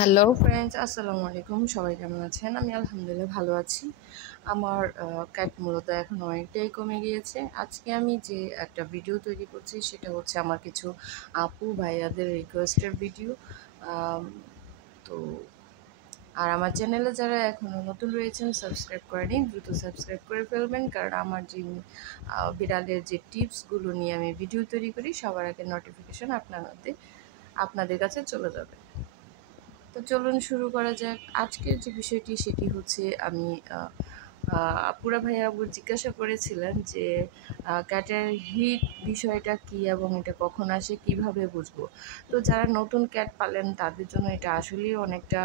Hello friends, আসসালামু আলাইকুম। সবাই কেমন আছেন? আমি আলহামদুলিল্লাহ ভালো আছি। আমার ক্যাট মূলত এখন অনেকটাই কমে গিয়েছে। আজকে আমি যে একটা ভিডিও তৈরি করছি সেটা হচ্ছে আমার কিছু আপু ভাইয়াদের রিকোয়েস্টের ভিডিও। তো আর আমার চ্যানেলে যারা এখনও নতুন রয়েছেন সাবস্ক্রাইব করেনি, দ্রুত সাবস্ক্রাইব করে ফেলবেন, কারণ আমার যে বিড়ালের যে টিপসগুলো নিয়ে আমি ভিডিও তৈরি করি সবার আগে নোটিফিকেশন আপনাদের কাছে চলে যাবে। তো চলুন শুরু করা যাক। আজকের যে বিষয়টি সেটি হচ্ছে আমি আপুরা ভাইয়া আপু জিজ্ঞাসা করেছিলেন যে ক্যাটের হিট বিষয়টা কী এবং এটা কখন আসে, কিভাবে বুঝবো। তো যারা নতুন ক্যাট পালেন তাদের জন্য এটা আসলেই অনেকটা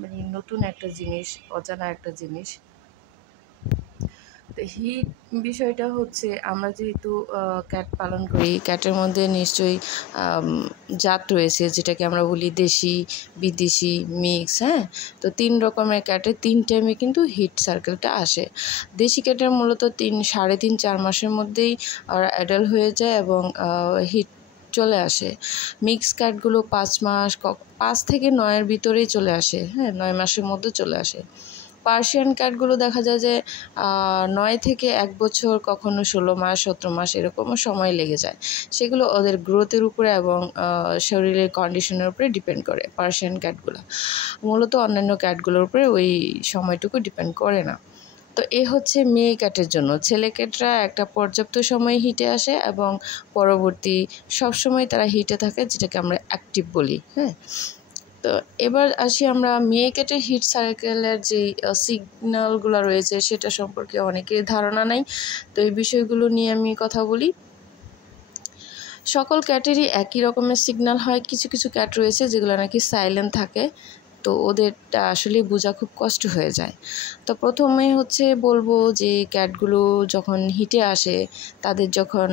মানে নতুন একটা জিনিস, অজানা একটা জিনিস। তো হিট বিষয়টা হচ্ছে আমরা যেহেতু ক্যাট পালন করি, ক্যাটের মধ্যে নিশ্চয়ই জাত রয়েছে, যেটাকে আমরা বলি দেশি, বিদেশি, মিক্স। হ্যাঁ, তো 3 রকমের ক্যাটের 3 টাইমে কিন্তু হিট সার্কেলটা আসে। দেশি ক্যাটের মূলত 3.5-4 মাসের মধ্যেই ওরা অ্যাডাল্ট হয়ে যায় এবং হিট চলে আসে। মিক্স ক্যাটগুলো 5 থেকে 9-এর ভিতরেই চলে আসে। হ্যাঁ, 9 মাসের মধ্যে চলে আসে। পার্সিয়ান ক্যাটগুলো দেখা যায় যে 9 থেকে 1 বছর, কখনো 16 মাস, 17 মাস এরকমও সময় লেগে যায়। সেগুলো ওদের গ্রোথের উপরে এবং শরীরের কন্ডিশনের উপরে ডিপেন্ড করে। পার্সিয়ান ক্যাটগুলো মূলত অন্যান্য ক্যাটগুলোর উপরে ওই সময়টুকু ডিপেন্ড করে না। তো এ হচ্ছে মেয়ে ক্যাটের জন্য। ছেলে ক্যাটরা একটা পর্যাপ্ত সময় হিটে আসে এবং পরবর্তী সবসময় তারা হিটে থাকে, যেটাকে আমরা অ্যাক্টিভ বলি। হ্যাঁ, তো এবার আসি আমরা মেয়ে ক্যাটের হিট সাইকেলের যে সিগন্যালগুলো রয়েছে সেটা সম্পর্কে অনেকের ধারণা নাই। তো এই বিষয়গুলো নিয়ে আমি কথা বলি। সকল ক্যাটেরই একই রকমের সিগন্যাল হয়। কিছু কিছু ক্যাট রয়েছে যেগুলো নাকি সাইলেন্ট থাকে, তো ওদেরটা আসলে বোঝা খুব কষ্ট হয়ে যায়। তো প্রথমে হচ্ছে বলবো যে ক্যাটগুলো যখন হিটে আসে, তাদের যখন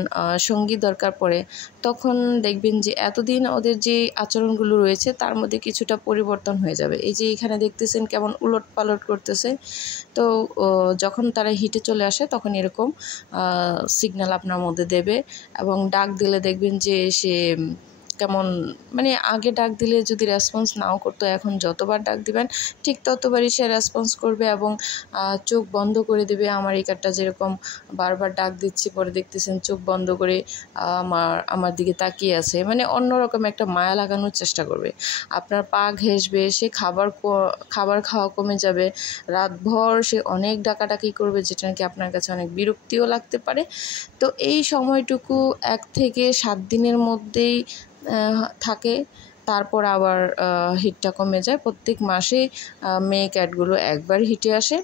সঙ্গী দরকার পড়ে, তখন দেখবেন যে এতদিন ওদের যে আচরণগুলো রয়েছে তার মধ্যে কিছুটা পরিবর্তন হয়ে যাবে। এই যে এখানে দেখতেছেন কেমন উলট পালট করতেছে। তো যখন তারা হিটে চলে আসে তখন এরকম সিগন্যাল আপনার মধ্যে দেবে এবং ডাক দিলে দেখবেন যে সে কেমন, মানে আগে ডাক দিলে যদি রেসপন্স নাও করতো, এখন যতবার ডাক দিবেন ঠিক ততবারই সে রেসপন্স করবে এবং চোখ বন্ধ করে দেবে। আমার এই ক্যাটটা যেরকম বারবার ডাক দিচ্ছি, পরে দেখতেছেন চোখ বন্ধ করে আমার দিকে তাকিয়ে আছে, মানে অন্যরকম একটা মায়া লাগানোর চেষ্টা করবে। আপনার পা ঘেঁষবে, সে খাবার খাওয়া কমে যাবে, রাতভর সে অনেক ডাকাডাকি করবে, যেটা নাকি আপনার কাছে অনেক বিরক্তিও লাগতে পারে। তো এই সময়টুকু 1 থেকে 7 দিনের মধ্যেই থাকে, তারপর আবার হিটটা কমে যায়। প্রত্যেক মাসেই মেয়ে ক্যাটগুলো একবার হিটে আসে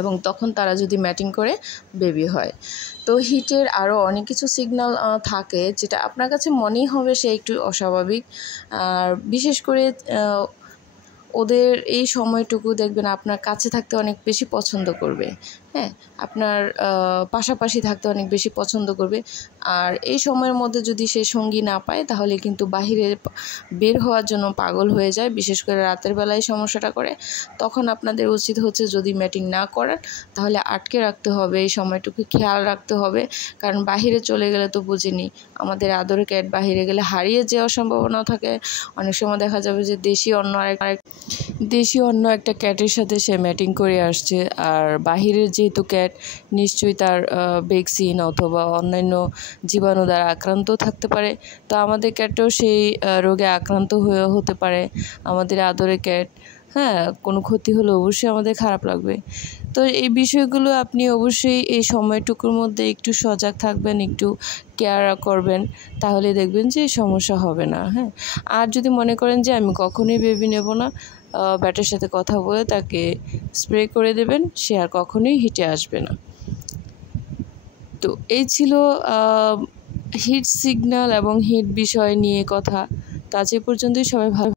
এবং তখন তারা যদি ম্যাটিং করে বেবি হয়। তো হিটের আরও অনেক কিছু সিগন্যাল থাকে, যেটা আপনার কাছে মনেই হবে সে একটু অস্বাভাবিক। আর বিশেষ করে ওদের এই সময়টুকু দেখবেন আপনার কাছে থাকতে অনেক বেশি পছন্দ করবে। হ্যাঁ, আপনার পাশাপাশি থাকতে অনেক বেশি পছন্দ করবে। আর এই সময়ের মধ্যে যদি সে সঙ্গী না পায় তাহলে কিন্তু বাহিরে বের হওয়ার জন্য পাগল হয়ে যায়। বিশেষ করে রাতের বেলায় সমস্যাটা করে। তখন আপনাদের উচিত হচ্ছে, যদি ম্যাটিং না করেন তাহলে আটকে রাখতে হবে, এই সময়টুকু খেয়াল রাখতে হবে। কারণ বাহিরে চলে গেলে তো বুঝিনি, আমাদের আদরের ক্যাট বাহিরে গেলে হারিয়ে যাওয়ার সম্ভাবনাও থাকে। অনেক সময় দেখা যাবে যে দেশি অন্য একটা ক্যাটের সাথে সে ম্যাটিং করে আসছে। আর বাহিরের যেহেতু ক্যাট, নিশ্চয়ই তার ভ্যাকসিন অথবা অন্যান্য জীবাণু দ্বারা আক্রান্ত থাকতে পারে। তো আমাদের ক্যাটও সেই রোগে আক্রান্ত হতে পারে। আমাদের আদরের ক্যাট, হ্যাঁ, কোনো ক্ষতি হলে অবশ্যই আমাদের খারাপ লাগবে। তো এই বিষয়গুলো আপনি অবশ্যই এই সময়টুকুর মধ্যে একটু সজাগ থাকবেন, একটু কেয়ার করবেন, তাহলে দেখবেন যে সমস্যা হবে না। হ্যাঁ, আর যদি মনে করেন যে আমি কখনোই বেবি নেব না, ব্যাটের সাথে কথা বলে তাকে স্প্রে করে দেবেন, সে আর কখনোই হিটে আসবে না। তো এই ছিল হিট সিগন্যাল এবং হিট বিষয় নিয়ে কথা। তো আজ এ পর্যন্তই। সবাই ভালো